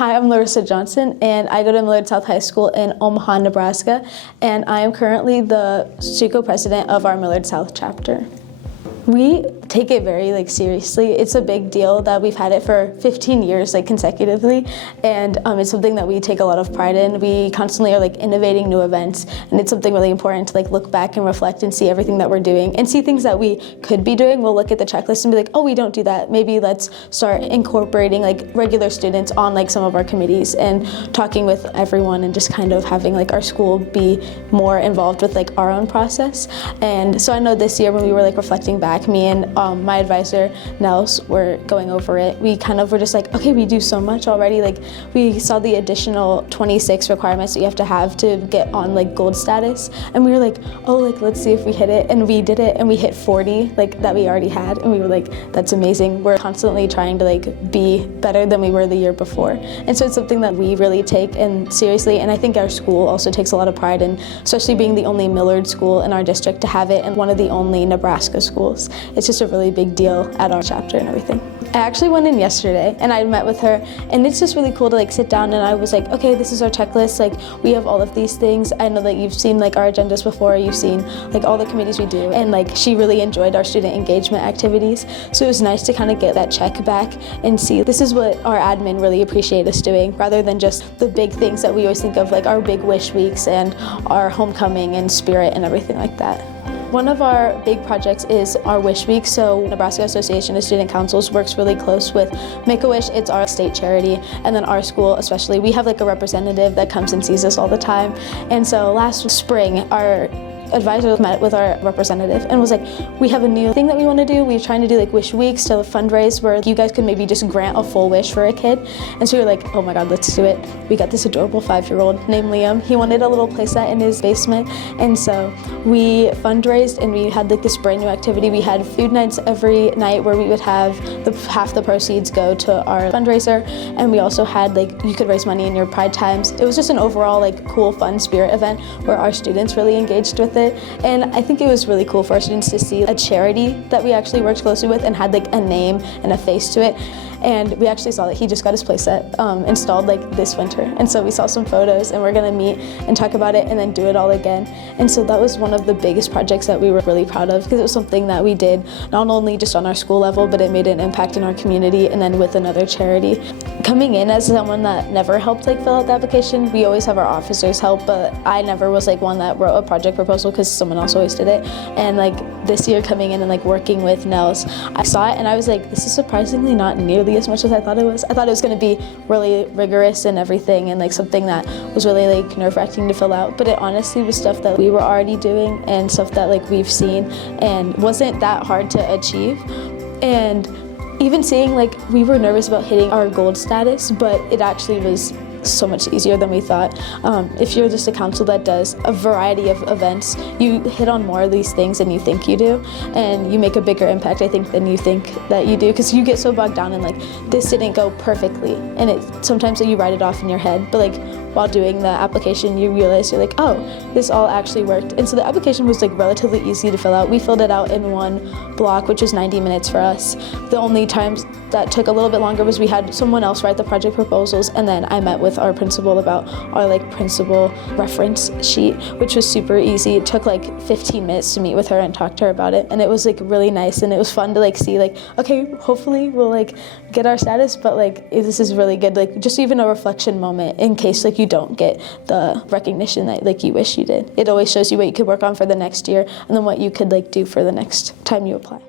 Hi, I'm Larissa Johnson, and I go to Millard South High School in Omaha, Nebraska, and I am currently the NatStuCo president of our Millard South chapter. We take it very seriously. It's a big deal that we've had it for 15 years consecutively, and it's something that we take a lot of pride in. We constantly are innovating new events, and it's something really important to look back and reflect and see everything that we're doing and see things that we could be doing. We'll look at the checklist and be like, oh, we don't do that. Maybe let's start incorporating regular students on some of our committees and talking with everyone and just kind of having our school be more involved with our own process. And so I know this year when we were reflecting back, me and my advisor Nels were going over it. We kind of were just okay, we do so much already. We saw the additional 26 requirements that you have to get on gold status, and we were oh, let's see if we hit it. And we did it, and we hit 40 that we already had, and we were that's amazing. We're constantly trying to be better than we were the year before, and so it's something that we really take seriously. And I think our school also takes a lot of pride in, especially being the only Millard school in our district to have it, and one of the only Nebraska schools. It's just a really big deal at our chapter and everything. I actually went in yesterday and I met with her, and it's just really cool to sit down, and I was okay, this is our checklist. We have all of these things. I know that you've seen our agendas before, you've seen all the committees we do, and she really enjoyed our student engagement activities. So it was nice to kind of get that check back and see this is what our admin really appreciate us doing, rather than just the big things that we always think of, our big wish weeks and our homecoming and spirit and everything like that. One of our big projects is our Wish Week. So Nebraska Association of Student Councils works really close with Make-A-Wish. It's our state charity, and then our school especially. We have a representative that comes and sees us all the time. And so last spring, our advisor met with our representative and was we have a new thing that we want to do. We're trying to do wish weeks to fundraise where you guys could maybe just grant a full wish for a kid. And so we were oh my God, let's do it. We got this adorable 5-year-old named Liam. He wanted a little playset in his basement, and so we fundraised and we had this brand new activity. We had food nights every night where we would have half the proceeds go to our fundraiser, and we also had you could raise money in your pride times. It was just an overall cool, fun spirit event where our students really engaged with it. And I think it was really cool for our students to see a charity that we actually worked closely with and had a name and a face to it. And we actually saw that he just got his playset installed this winter. And so we saw some photos, and we're gonna meet and talk about it and then do it all again. And so that was one of the biggest projects that we were really proud of, because it was something that we did not only just on our school level, but it made an impact in our community and then with another charity. Coming in as someone that never helped fill out the application, we always have our officers help, but I never was one that wrote a project proposal because someone else always did it. And this year coming in and working with Nels, I saw it and I was this is surprisingly not nearly as much as I thought it was. I thought it was going to be really rigorous and everything, and something that was really nerve-wracking to fill out, but it honestly was stuff that we were already doing and stuff that we've seen and wasn't that hard to achieve. And even seeing we were nervous about hitting our gold status, but it actually was so much easier than we thought. If you're just a council that does a variety of events, you hit on more of these things than you think you do, and you make a bigger impact, I think, than you think that you do, because you get so bogged down in this didn't go perfectly, and it sometimes you write it off in your head, but while doing the application you realize you're oh, this all actually worked. And so the application was relatively easy to fill out. We filled it out in one block, which was 90 minutes for us. The only times that took a little bit longer was we had someone else write the project proposals, and then I met with our principal about our principal reference sheet, which was super easy. It took 15 minutes to meet with her and talk to her about it, and it was really nice, and it was fun to see okay, hopefully we'll get our status, but this is really good, just even a reflection moment in case you don't get the recognition that you wish you did. It always shows you what you could work on for the next year and then what you could do for the next time you apply.